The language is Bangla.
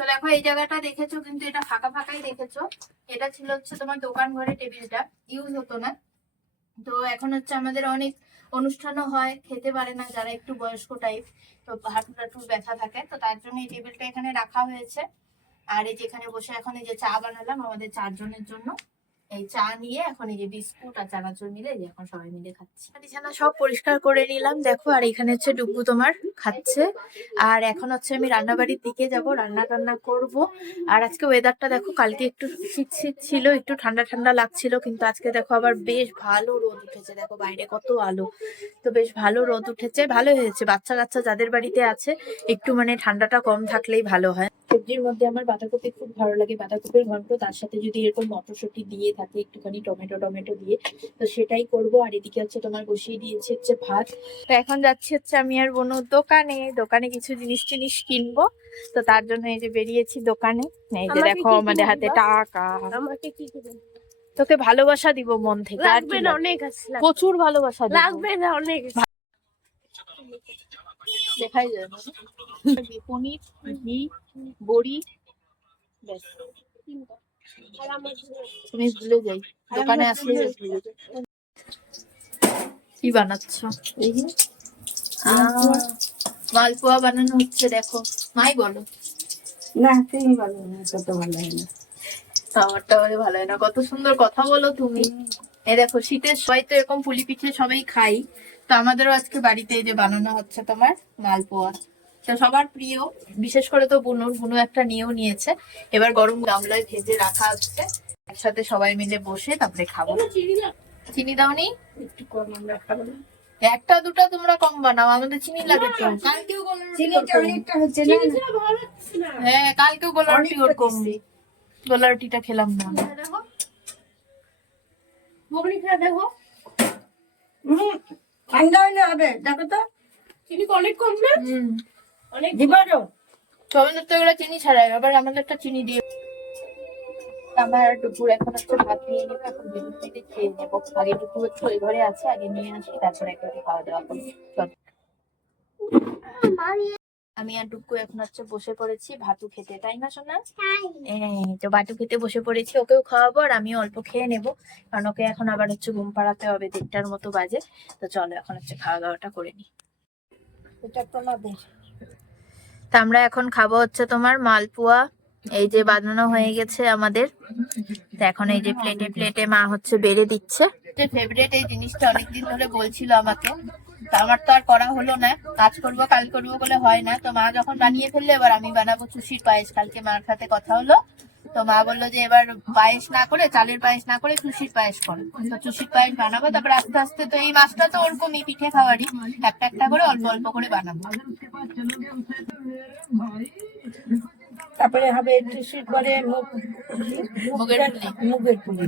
তো দেখো, এই জায়গাটা দেখেছ, কিন্তু এটা ফাঁকা ফাঁকাই দেখেছ। এটা ছিল হচ্ছে তোমার দোকান ঘরে টেবিলটা। ইউজ হতো না। তো এখন হচ্ছে আমাদের অনেক অনুষ্ঠানও হয়, খেতে পারে না যারা একটু বয়স্ক টাইপ তো হাঁটু টাটু ব্যথা থাকে, তো তার জন্য এই টেবিলটা এখানে রাখা হয়েছে। আর এই যেখানে বসে এখন এই যে চা বানালাম আমাদের চারজনের জন্য। এই চা নিয়ে এখন এই যে বিস্কুট আর চানাচুর মিলে যে এখন সবাই মিলে খাচ্ছি। বিছানা সব পরিষ্কার করে নিলাম। দেখো, আর এখানে হচ্ছে ডুগু তোমার খাচ্ছে। আর এখন হচ্ছে আমি রান্নাবাড়ির দিকে যাব, রান্না টান্না করব। আর আজকে ওয়েদারটা দেখো, কালকে একটু শীত শীত ছিল, একটু ঠান্ডা ঠান্ডা লাগছিল, কিন্তু আজকে দেখো আবার বেশ ভালো রোদ উঠেছে। দেখো বাইরে কত আলো। তো বেশ ভালো রোদ উঠেছে ভালো হয়েছে। বাচ্চা কাচ্চা যাদের বাড়িতে আছে, একটু মানে ঠান্ডাটা কম থাকলেই ভালো হয়। সবজির মধ্যে আমার বাঁধাকপি খুব ভালো লাগে। বাঁধাকপির ঘন্ট তার সাথে যদি এরকম মটরশুঁটি দিয়ে থাকে একটুখানি টমেটো টমেটো দিয়ে তো সেটাই করব। আর এদিকে হচ্ছে তোমার বসিয়ে দিয়েছে হচ্ছে ভাত। তো এখন যাচ্ছি হচ্ছে আমি আর বোন দোকানে। দোকানে কিছু জিনিস টিনিস কিনবো। তো তার জন্য এই যে বেরিয়েছি দোকানে। এই যে দেখো আমাদের হাতে টাকা। আমাকে কি তোকে ভালোবাসা দিব মন থেকে লাগবে না অনেক আছে প্রচুর ভালোবাসা লাগবে না অনেক। দেখাই যায় না। পনির ঘি বড়ি ব্যাস। তুমি ভুলে যাই। দোকানে আসলে কি বানাচ্ছ? মালপোয়া বানানো হচ্ছে দেখো। মাই বলো। না তুমি বলো না কত ভালো হয় না। আমারটা ভালো হয় না। কত সুন্দর কথা বলো তুমি। এ দেখো শীতের সবাই তো এরকম পুলি পিঠে সবাই খাই। তো আমাদেরও আজকে বাড়িতে এই যে বানানো হচ্ছে তোমার মালপোয়া। তো সবার প্রিয় বিশেষ করে তো বুনুর বুনু একটা নিয়েও নিয়েছে। এবার গরম গামলায় ভেজে রাখা হচ্ছে। একসাথে সবাই মিলে বসে তারপরে খাব। চিনি দাওনি? একটু কম আমরা খাব একটা দুটা তোমরা কম বানাও। আমাদের চিনি লাগে তো। কালকেও গোলার রুটি চিনিটা ওরকম। হচ্ছে না? চিনি ভালো না। হ্যাঁ কালকেও গোলার রুটি অনেকটা ওরকম। দিছি। গোলার রুটিটা খেলাম না। দেখো। বগনি খেয়ে দেখো। হুম। ঠান্ডা হলে হবে দেখো তো। চিনি তো অনেক কম না? হুম। অনেক দিবারও তোমাদের তো। এগুলো চিনি ছাড়াই আবার আমাদের একটা চিনি দিয়ে আমার দুপুর এখন একটু ভাত নিয়ে নেব এখন বেগুন খেয়ে নেব। আগে দুপুর একটু ওই ঘরে আছে আগে নিয়ে আসি তারপরে একটু খাওয়া দাওয়া করব। আমি আর ডুকু এখন হচ্ছে বসে পড়েছি ভাতু খেতে তাই না এই তো বাটু খেতে বসে পড়েছি ওকেও খাওয়াবো আর আমিও অল্প খেয়ে নেব কারণ ওকে এখন আবার হচ্ছে ঘুম পাড়াতে হবে দেড়টার মতো বাজে তো চলো এখন হচ্ছে খাওয়া দাওয়াটা করে নিই। এটা তা আমরা এখন খাব হচ্ছে তোমার মালপোয়া এই যে বানানো হয়ে গেছে আমাদের তো এখন এই যে প্লেটে প্লেটে মা হচ্ছে বেড়ে দিচ্ছে। ফেভারিট এই জিনিসটা অনেকদিন ধরে বলছিল আমাকে। আমার তো আর করা হলো না কাজ করব কাল করব বলে হয় না। তো মা যখন বানিয়ে ফেললে এবার আমি বানাবো চুষির পায়েস। কালকে মার সাথে কথা হলো। তো মা বলল যে এবার পায়েস না করে চালের পায়েস না করে চুষির পায়েস করো। তো চুষির পায়েস বানাবো তারপর আস্তে আস্তে তো এই মাছটা তো ওরকমই পিঠে খাওয়ারই। একটা একটা করে অল্প অল্প করে বানাবো। তারপরে হবে শীত পরে মুগের পুলি। মুগের পুলি।